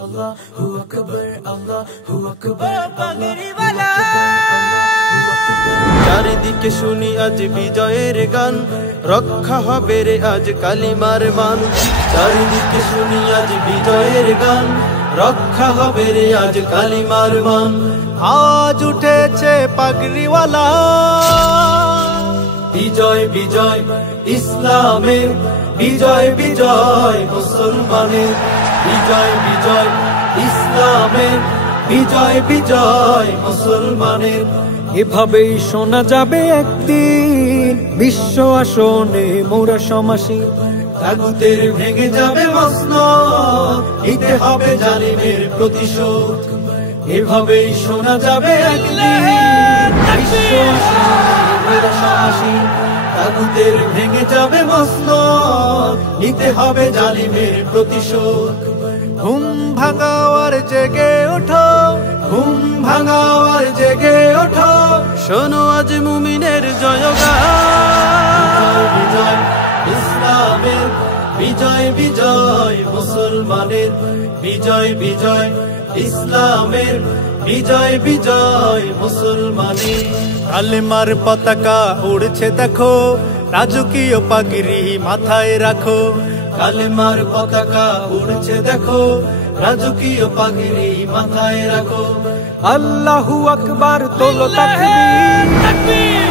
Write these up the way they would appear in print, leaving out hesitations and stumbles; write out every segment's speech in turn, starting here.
Allahu Akbar, Allahu Akbar, পাগড়িওয়ালা। চারিদিকে শুনি আজ বিজয়ের গান, রক্ষা হবে রে আজ কালিমার মান। চারিদিকে শুনি আজ বিজয়ের গান, রক্ষা হবে রে আজ কালিমার মান। আজ উঠেছে পাগড়িওয়ালা, বিজয় বিজয় ইসলামের, বিজয় বিজয় মুসলমানের, বিজয় বিজয় ইসলামের, বিজয় বিজয় মুসলমানের। এভাবেই শোনা যাবে একদিন বিশ্ব আসনে মোরা সমাসী, তাগুতের ভেঙে যাবে মসনদ, নিতে হবে জালিমের প্রতিশোধ। এভাবেই শোনা যাবে একদিন বিশ্ব আসনে মোরা সমাসী, তাগুতের ভেঙে যাবে মসনদ, নিতে হবে জালিমের প্রতিশোধ। ঘুম ভাঙাও আর জেগে ওঠো, ঘুম ভাঙাও আর জেগে ওঠো, শোনো আজ মুমিনের জয়গান। বিজয় ইসলামের, বিজয় বিজয় মুসলমানের, বিজয় বিজয় ইসলামের, বিজয় বিজয় মুসলমানের। কালেমার পতাকা উড়ছে দেখো, রাজকীয় পাগড়ি মাথায় রাখো। কালেমার পতাকা উড়ছে দেখো, রাজকীয় পাগড়ি মাথায় রাখো। আল্লাহু আকবার তোলো তাকবীর,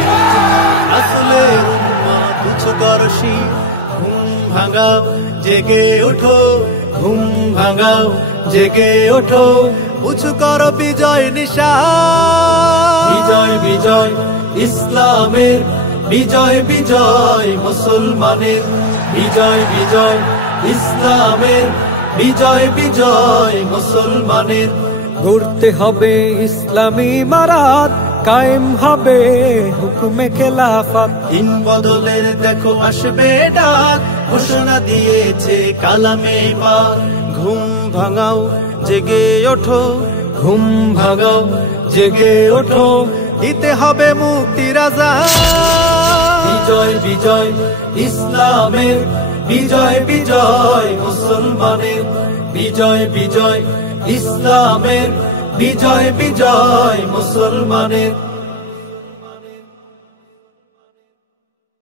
রাসূলের উম্মত উঁচু করশি। ঘুম ভাঙাও জেগে ওঠো, ঘুম ভাঙাও জেগে ওঠো, উঁচু করো বিজয় নিশান। বিজয় বিজয় ইসলামের, বিজয় বিজয় মুসলমানের, বিজয় বিজয় ইসলামের, বিজয় বিজয় মুসলমানের। গড়তে হবে ইসলামী মারাত, কায়েম হবে হুকুমে খেলাফত। দিন বদলের দেখো আসবে ডাক, ঘোষণা দিয়েছে কালামে পাক। ঘুম ভাঙাও জেগে ওঠো, ঘুম ভাঙাও জেগে ওঠো, দিতে হবে মুক্তির আযান। বিজয় বিজয় ইসলামের, বিজয় বিজয় মুসলমানের, বিজয় বিজয় ইসলামের, বিজয় বিজয় মুসলমানের।